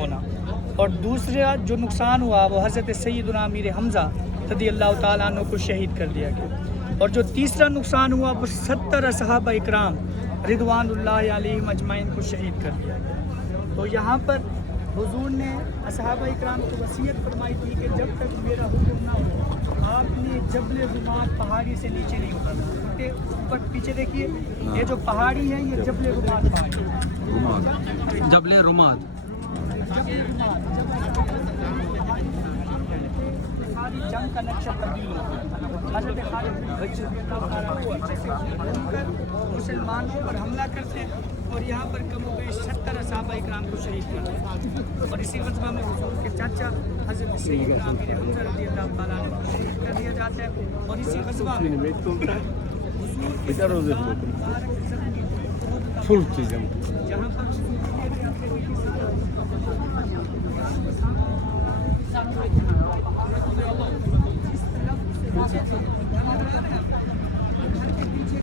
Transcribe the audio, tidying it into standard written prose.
ہونا، اور دوسرا جو نقصان ہوا وہ حضرت سیدنا امیر حمزہ رضی اللہ تعالیٰ عنہ کو شہید کر دیا گیا، اور جو تیسرا نقصان ہوا وہ 70 صحابہ اکرام رضوان اللہ علیہم اجمعین کو شہید کر دیا گیا۔ تو یہاں پر حضور نے صحابہ اکرام کو وصیت فرمائی تھی کہ جب تک میرا حکم نہ ہو آپ نے جبل رماد پہاڑی سے نیچے نہیں اترنا۔ اوپر پیچھے دیکھیے، یہ جو پہاڑی ہے یہ جبل رماد پہاڑی ہے، جبل رماد۔ ساری جنگ کا نقشہ تبدیل ہو گیا۔ حضرت خالد بن ولید رضی اللہ تعالیٰ عنہ سے گھوم کر مسلمانوں پر حملہ کرتے ہیں اور یہاں پر کم و بیش 70 صحابہ اکرام کو شہید کر دیا، اور اسی غزوہ میں حضور کے چاچا حضرت سیدنا امیر حمزہ رضی اللہ تعالیٰ عنہ کو شہید کر دیا جاتا ہے، اور اسی غزوہ میں حضور کے جہاں پر